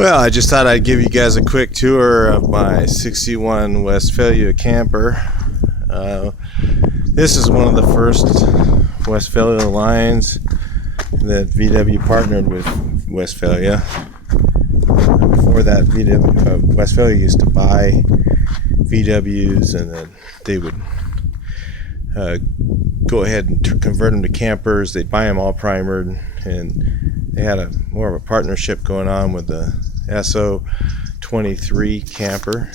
Well, I just thought I'd give you guys a quick tour of my 61 Westfalia camper. This is one of the first Westfalia lines that VW partnered with Westfalia. Before that, Westfalia used to buy VWs, and then they would go ahead and convert them to campers. They'd buy them all primered, and they had more of a partnership going on with the so23 camper.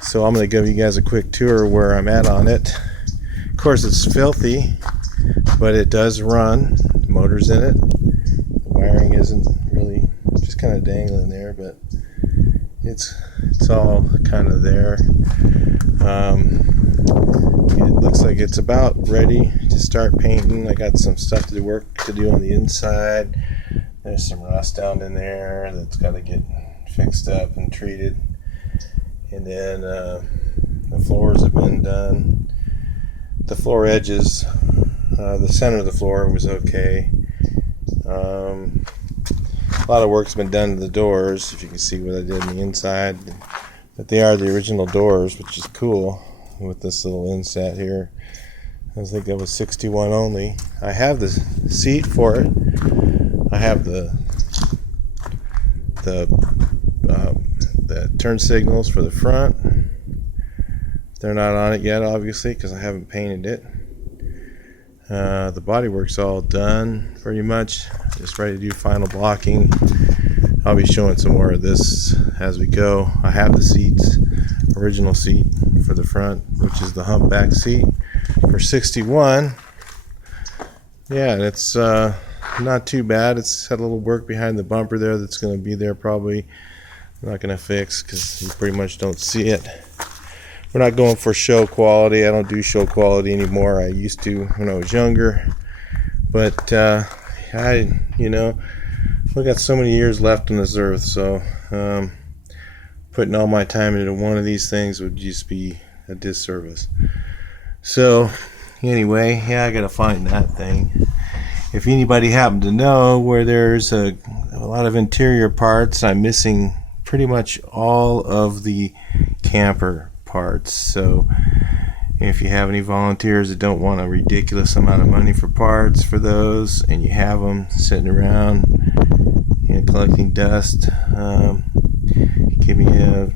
So I'm going to give you guys a quick tour where I'm at on it. Of course, it's filthy, but it does run. The motor's in it. The wiring isn't really, just kind of dangling there, but it's all kind of there. It looks like it's about ready to start painting. I got some stuff to do on the inside. There's some rust down in there that's got to get fixed up and treated. And then the floors have been done. The floor edges, the center of the floor was okay. A lot of work's been done to the doors, if you can see what I did on the inside. But they are the original doors, which is cool, with this little inset here. I think that was 61 only. I have the seat for it. I have the turn signals for the front. They're not on it yet, obviously, because I haven't painted it. The bodywork's all done, pretty much. Just ready to do final blocking. I'll be showing some more of this as we go. I have the seats, original seat for the front, which is the humpback seat for 61. Yeah, and it's not too bad. It's had a little work behind the bumper there that's going to be there probably. I'm not going to fix because you pretty much don't see it. We're not going for show quality. I don't do show quality anymore. I used to when I was younger. But we got so many years left on this earth, so putting all my time into one of these things would just be a disservice. So anyway, yeah, I gotta find that thing. If anybody happened to know where there's a lot of interior parts, I'm missing pretty much all of the camper parts. So if you have any volunteers that don't want a ridiculous amount of money for parts for those, and you have them sitting around, collecting dust, give me a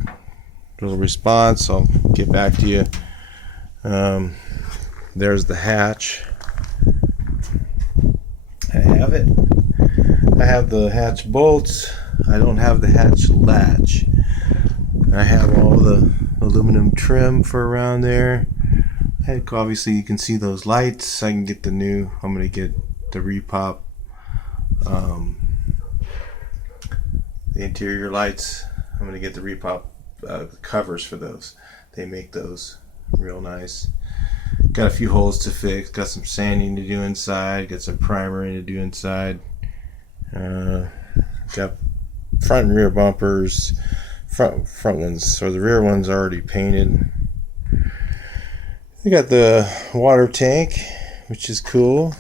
little response. I'll get back to you. There's the hatch. I have it. I have the hatch bolts. I don't have the hatch latch. I have all the aluminum trim for around there. Obviously you can see those lights. I can get I'm going to get the repop, the interior lights. I'm going to get the repop covers for those. They make those real nice. Got a few holes to fix. Got some sanding to do inside. Got some primering to do inside. Got front and rear bumpers. Front ones, so the rear one's already painted. We got the water tank, which is cool.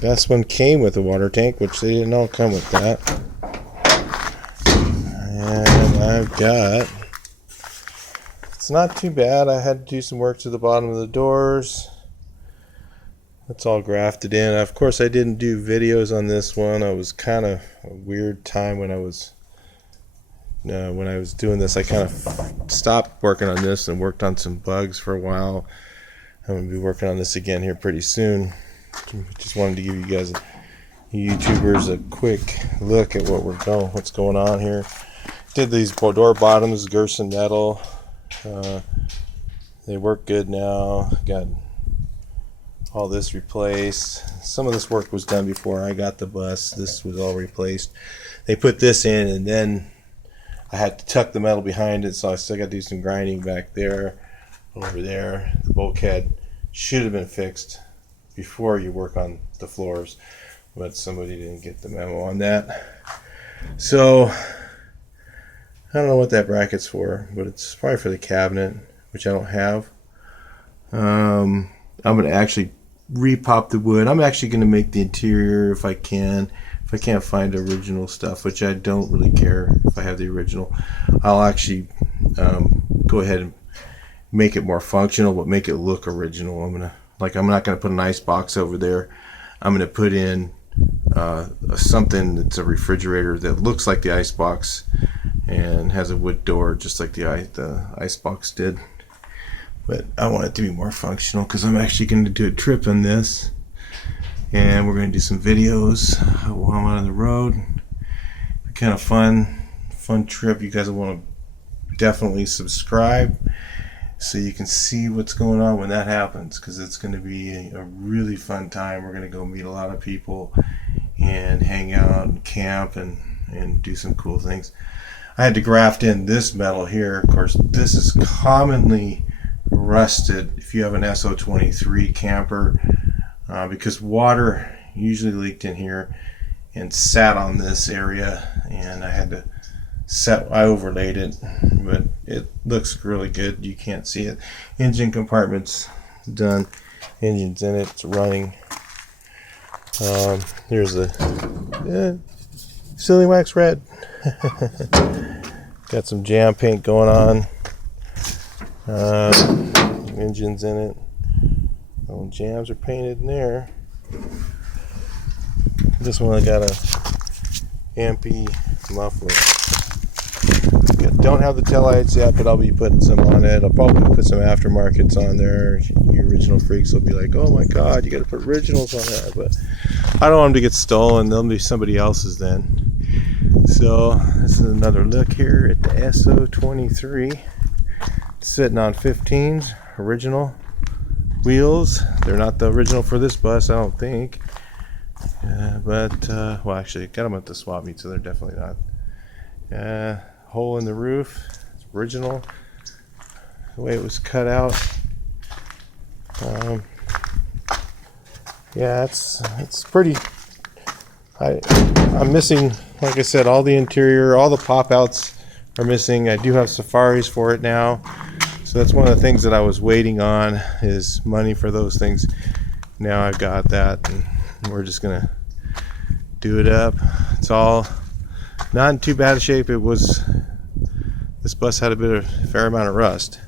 This one came with a water tank, which they didn't all come with that. And I've got, it's not too bad. I had to do some work to the bottom of the doors. It's all grafted in. Of course, I didn't do videos on this one. It was kind of a weird time when I was doing this. I kind of stopped working on this and worked on some bugs for a while. I'm going to be working on this again here pretty soon. Just wanted to give you guys, YouTubers, a quick look at what's going on here. Did these door bottoms, Gerson metal. They work good now. Got all this replaced. Some of this work was done before I got the bus. This was all replaced. They put this in, and then I had to tuck the metal behind it, so I still got to do some grinding back there, over there. The bulkhead should have been fixed before you work on the floors, but somebody didn't get the memo on that. So I don't know what that bracket's for, but it's probably for the cabinet, which I don't have. I'm going to actually repop the wood. I'm actually going to make the interior, if I can, if I can't find original stuff, which I don't really care if I have the original, I'll actually go ahead and make it more functional, but make it look original. I'm not gonna put an ice box over there. I'm gonna put in something that's a refrigerator that looks like the ice box and has a wood door, just like the ice box did. But I want it to be more functional because I'm actually going to do a trip on this, and we're going to do some videos while I'm out on the road. Kind of fun trip. You guys will want to definitely subscribe so you can see what's going on when that happens, because it's going to be a really fun time. We're going to go meet a lot of people and hang out and camp and do some cool things. I had to graft in this metal here. Of course, this is commonly rusted if you have an so23 camper, because water usually leaked in here and sat on this area, and I overlaid it, but it looks really good. You can't see it. Engine compartment's done, engine's in it, it's running. Here's the sealing wax red. Got some jam paint going on. Engine's in it. All jams are painted in there. This one I got a ampy muffler. Don't have the tail lights yet, but I'll be putting some on it. I'll probably put some aftermarkets on there. You original freaks will be like, oh my god, you got to put originals on that. But I don't want them to get stolen. They'll be somebody else's then. So this is another look here at the so23. Sitting on 15s, original wheels. They're not the original for this bus, I don't think. Well, actually, I got them at the swap meet, so they're definitely not. Hole in the roof, it's original. The way it was cut out. Yeah, it's pretty. I'm missing, like I said, all the interior, all the pop outs are missing. I do have safaris for it now. So that's one of the things that I was waiting on, is money for those things. Now I've got that, and we're just gonna do it up. It's all not in too bad a shape. This bus had a fair amount of rust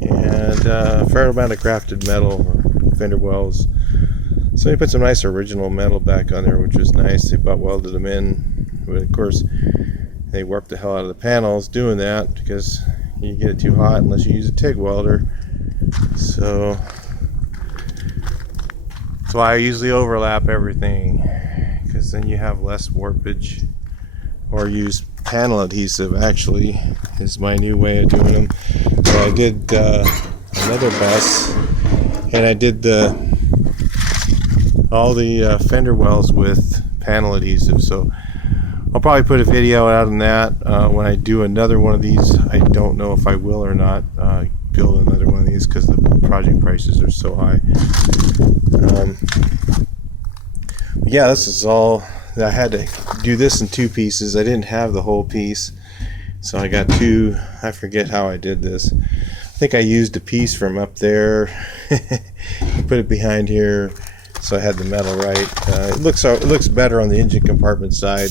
and a fair amount of crafted metal, fender wells. So they put some nice original metal back on there, which was nice. They butt welded them in, but of course they warped the hell out of the panels doing that, because you get it too hot unless you use a TIG welder. So that's why I usually overlap everything, because then you have less warpage. Or use panel adhesive, actually, is my new way of doing them. So I did another bus, and I did all the fender wells with panel adhesive. So I'll probably put a video out on that when I do another one of these. I don't know if I will or not build another one of these, because the project prices are so high. Yeah, this is all. I had to do this in two pieces. I didn't have the whole piece, so I got two. I forget how I did this. I think I used a piece from up there, put it behind here, so I had the metal right. It looks better on the engine compartment side,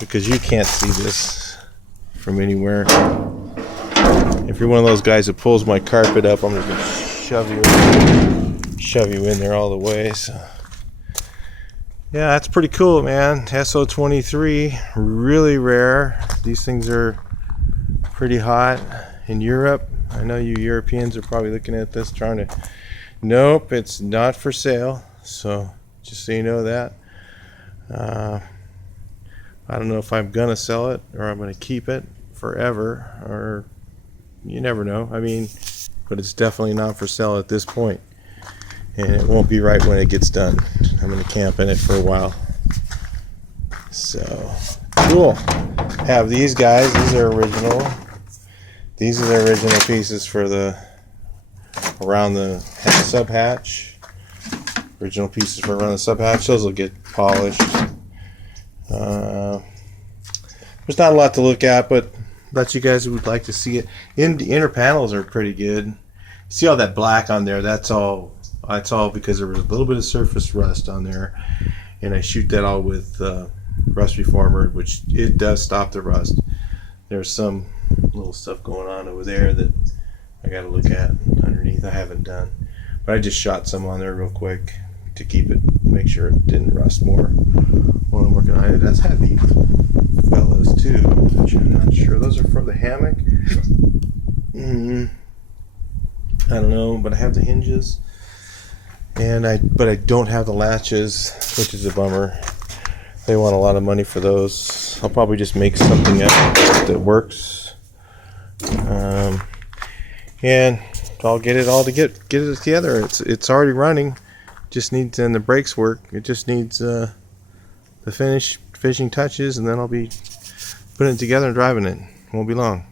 because you can't see this from anywhere. If you're one of those guys that pulls my carpet up, I'm just gonna shove you in there all the way. So yeah, that's pretty cool, man. so23, really rare. These things are pretty hot in Europe. I know you Europeans are probably looking at this trying to... Nope, it's not for sale. So just so you know that. I don't know if I'm gonna sell it or I'm gonna keep it forever, or you never know. I mean, but it's definitely not for sale at this point. And it won't be right when it gets done. I'm going to camp in it for a while. So, cool. Have these guys. These are original. These are the original pieces for around the sub hatch. Original pieces for around the sub hatch. Those will get polished. There's not a lot to look at, but bet you guys would like to see it. The inner panels are pretty good. See all that black on there? That's all because there was a little bit of surface rust on there, and I shoot that all with rust reformer, which it does stop the rust. There's some little stuff going on over there that I got to look at underneath. I haven't done, but I just shot some on there real quick to keep it, make sure it didn't rust more while I'm working on it. It does have these fellows too, which I'm not sure. Those are for the hammock. I don't know, but I have the hinges, but I don't have the latches, which is a bummer. They want a lot of money for those. I'll probably just make something up that works, and I'll get it all to get it together. It's already running. Just needs, and the brakes work. It just needs the finishing touches, and then I'll be putting it together and driving it. Won't be long.